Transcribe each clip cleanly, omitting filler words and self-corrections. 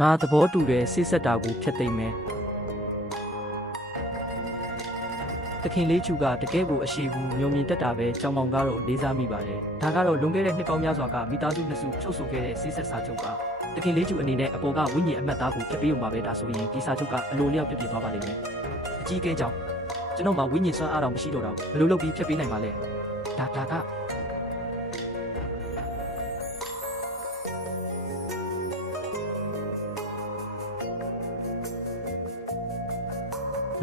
ငါသဘောတူတယ်စိတ်ဆက်တာကိုဖျက်သိမ်းမယ်တခင်လေးချူကတကယ်ကိုအရှိဘူးညုံမြင်တက်တာပဲကြောင်မောင်ကတော့လေးစားမိပါတယ်ဒါကတော့လွန်ခဲ့တဲ့နှစ်ပေါင်းများစွာကမိသားစုနှစ်စုချုပ်ဆိုခဲ့တဲ့စိတ်ဆက်စာချုပ်ကတခင်လေးချူအနေနဲ့အပေါ်ကဝိညာဉ်အမှတ်သားကိုဖျက်ပေးုံပါပဲဒါဆိုရင်ဒီစာချုပ်ကအလိုလျောက်ပြည့်သွားပါလိမ့်မယ်အကြီးအကဲကြောင့်ကျွန်တော်မှဝိညာဉ်စွမ်းအားတော့မရှိတော့တော့ဘယ်လိုလုပ်ပြီးဖျက်ပေးနိုင်ပါလဲဒါက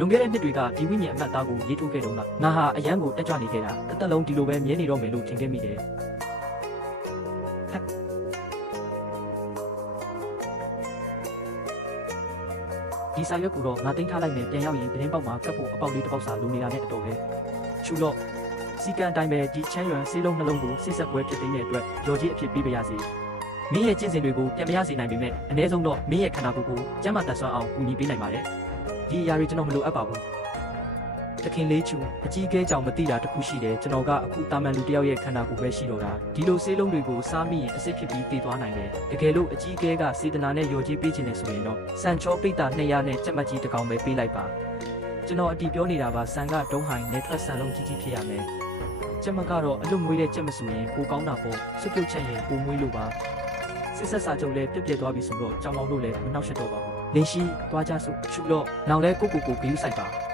လွန်ခဲ့တဲ့နှစ်တွေကဒီဝိညာဉ်အမှတ်သားကိုရေးထိုးခဲ့တော့ငါဟာအရန်ကိုတက်ကြွနေခဲ့တာတစ်သက်လုံးဒီလိုပဲမြဲနေတော့မယ်လို့ထင်ခဲ့မိတယ်ဒီစာရွက်ကိုတော့ငါတင်ထားလိုက်မယ်ပြန်ရောက်ရင်တင်းပေါက်မှာကပ်ဖို့အပေါက်လေးတစ်ပေါက်စာလိုနေတာနဲ့အတော်ပဲချူတော့စီကန်တိုင်းပဲဒီချမ်းရွံဆေးလုံးနှလုံးကိုစိတ်ဆက်ပွဲဖြစ်တဲ့အတွက်ရော်ကြီးအဖြစ်ပြီးပါရစေမင်းရဲ့ကျင့်စဉ်တွေကိုပြန်မရစေနိုင်ပေမဲ့အ ਨੇ ဆုံးတော့မင်းရဲ့ခန္ဓာကိုယ်ကိုကျန်းမာသက်ဆွမ်းအောင်ကူညီပေးနိုင်ပါတယ်ဒီအရာတွေကျွန်တော်မလိုအပ်ပါဘူးတခင်လေးချူအကြီးအကဲကြောင့်မသိတာတခုရှိတယ်ကျွန်တော်ကအခုတာမန်လူတယောက်ရဲ့ခန္ဓာကိုယ်ပဲရှိတော့တာဒီလိုဆေးလုံးတွေကိုစားမိရင်အစိတ်ဖြစ်ပြီးတည်သွားနိုင်တယ်တကယ်လို့အကြီးအကဲကစေတနာနဲ့ရော်ကြီးပေးခြင်းနဲ့ဆိုရင်တော့စံချောပိတ်တာ200နဲ့ကြက်မကြီးတစ်ကောင်ပဲပေးလိုက်ပါကျွန်တော်အတီးပြောနေတာပါစံကဒုံးဟိုင်နဲ့ထွက်ဆန်လုံးကြီးကြီးဖြစ်ရမယ်ကြက်မကတော့အလွတ်မွေးတဲ့ကြက်မဆိုရင်ပိုကောင်းတာပေါ့စွတ်ပြုတ်ချက်ရင်ပိုမွေးလို့ပါစစ်ဆက်စာချုပ်လည်းပြည့်သွားပြီဆိုတော့ကြောင်မောင်တို့လည်းမနှောက်ရှက်တော့ပါဘူးလင်းရှိသွားကြစို့ချူတော့နောက်လဲကိုဂီယူဆိုင်ပါ